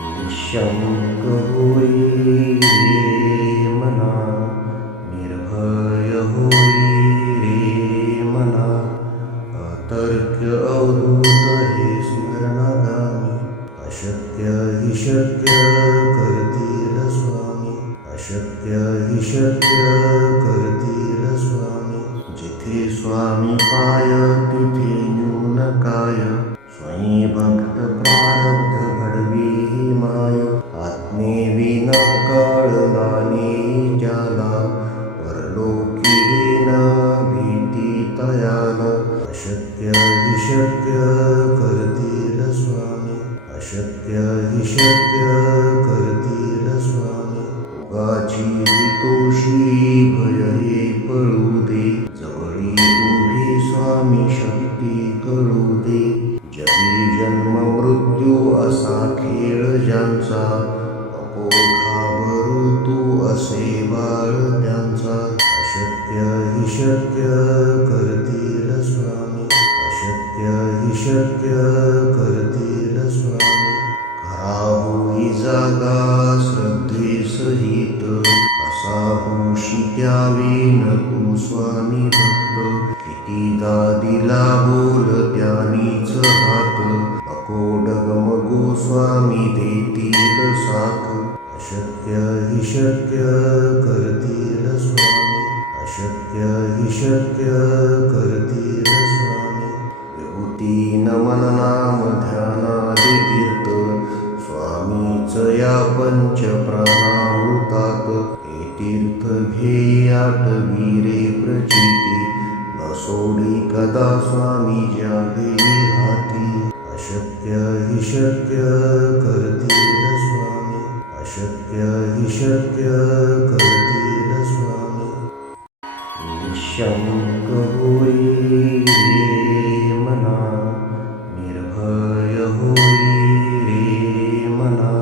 निःशंक होई रे मना, निर्भय होई रे मना, अतर्क्य अवधूत हे स्मरणागामी, अशक्य हि शक्य करतील स्वामी, अशक्य हि शक्य करतील स्वामी. जिथे स्वामी पाय तिथे न्यून काय, स्वयं भक्त प्रारब्ध घडवी ही माय. आत्मेविना कळला नाही ज्याला, परलोकी न भीती तयाला. अशक्य हि शक्य करतील स्वामी, अशक्य हि शक्य करतील स्वामी. उगाची तोषी भय हे पळू दे, जवळी उभी स्वामी शक्ती कळू दे. जगी जन्म मृत्यू असा खेळ ज्यांचा, नको घाबरू तू असे बाळ त्यांचा. अशक्य हि शक्य करतील स्वामी, अशक्य हि शक्य करतील स्वामी. खरा होई जागा श्रद्धे सहित, असा होशी द्यावी न तू स्वामी भक्त. कितीदा दिला बोल त्यानीच हात, नको डगमगू स्वामी देतील साथ. अशक्य हि शक्य करतील स्वामी, अशक्य हि शक्य करतील स्वामी. विभूती नमन नाम ध्यानादि तीर्थ, स्वामीच या पंच प्राणामृतात. हे तीर्थ घेई आठवी रे प्रचिती, न सोडी कदा स्वामी ज्या घेई हाती. अशक्य हि शक्य करतील स्वामी, अशक्य हि शक्य करतील स्वामी. निःशंक होई रे मना, निर्भय होई रे मना,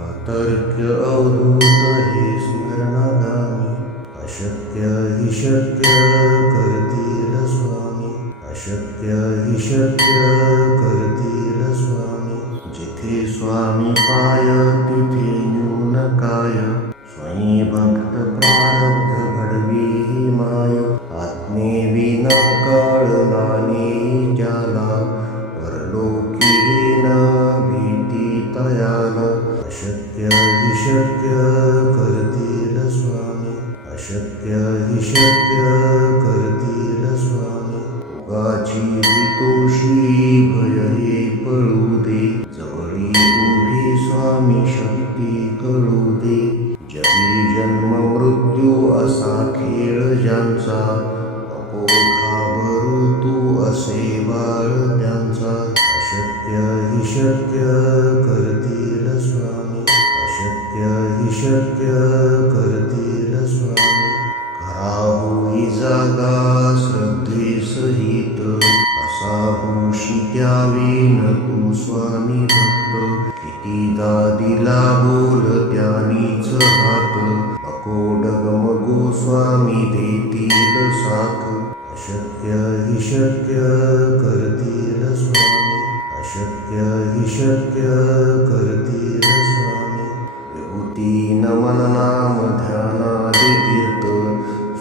अतर्क्य अवधूत हे स्मरणागामी. अशक्य हि शक्य करतील स्वामी, अशक्य हि शक्य करतील स्वामी. जिथे स्वामी पाय तिथे न्यून काय, स्वयं भक्त प्रारब्ध घडवी ही माय. आत्मेविना कळला नाही ज्याला, परलोकी न भीती तयाला. अशक्य हि शक्य करतील स्वामी, अशक्य हि शक्य करतील स्वामी. उगाची तोषी भय हे पळू दे, जवळी उभी स्वामी शक्ती कळू दे. जगी जन्म मृत्यू असा खेळ ज्यांचा, नको घाबरू तू असे बाळ त्यांचा. अशक्य हि शक्य करतील स्वामी, अशक्य हि शक्य करतील स्वामी. खरा होई जागा श्रद्धे सहित, असा होशी द्यावी न तू स्वामी भक्त. कितीदा दिला बोल त्यानीच हात, नको डगमगू स्वामी देतील साथ. अशक्य हि शक्य करतील स्वामी, अशक्य हि शक्य करतील स्वामी. विभूती नमन नाम ध्यानादि तीर्थ,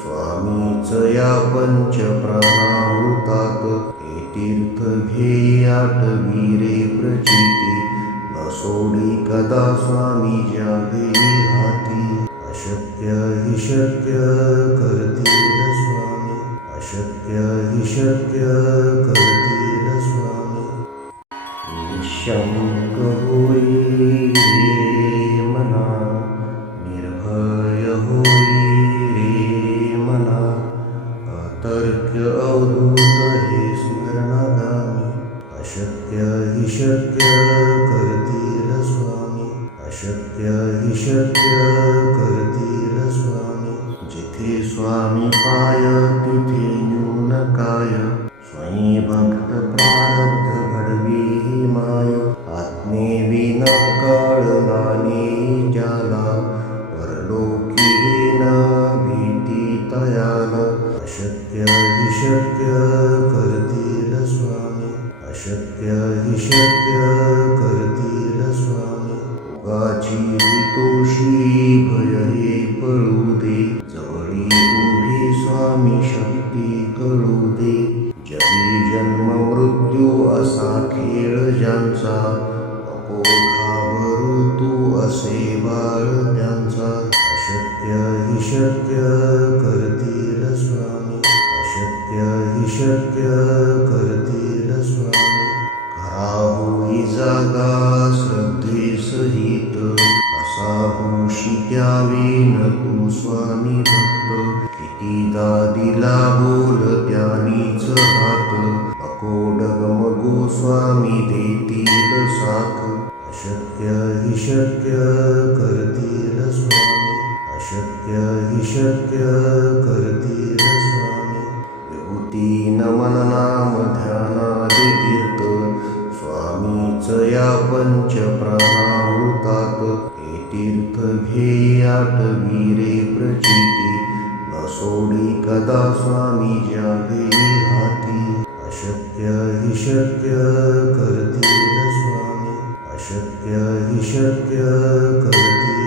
स्वामीच या पंच प्राणामृतात. हे तीर्थ घेई आठवी रे प्रचिती, न सोडी कदा स्वामी ज्या घेई हाती. अशक्य हि शक्य करतील स्वामी, अशक्य हि शक्य करतील स्वामी. निःशंक होई रे मना, निर्भय होई रे मना, अतर्क्य अवधूत हे स्मरणागामी. अशक्य हि शक्य करतील स्वामी, अशक्य हि शक्य करतील स्वामी. जिथे स्वामी पाय तिथे न्यून काय, स्वयं भक्त प्रारब्ध घडवी ही माय. आत्मेविना कळला नाही ज्याला, परलोकी न भीती तयाला. अशक्य हि शक्य करतील स्वामी, अशक्य हि शक्य करतील स्वामी. रोगाची भीतोशी भय हे पळू दे, जवळी उभी स्वामी शक्ती कळू दे. जगी जन्म मृत्यू असा खेळ ज्यांचा, नको घाबरू तू असे बाळ त्यांचा. अशक्य हि शक्य करतील स्वामी, अशक्य हि शक्य करतील स्वामी. खरा होई जागा श्रद्धेसहित, असा होशी द्यावीन तू स्वामी भक्त. कितीदा दिला बोल त्यानीच हात, नको डगमगू स्वामी देतील साथ. अशक्य हि शक्य करतील स्वामी, अशक्य हि शक्य करतील स्वामी. विभूती नमन नाम ध्यानादि तीर्थ, स्वामीच या पंच प्राणामृतात. हे तीर्थ घे आठवी रे प्रचिती, न सोडी कदा स्वामी ज्यावे हाती. अशक्य हि शक्य करतील स्वामी, अशक्य हि शक्य करतील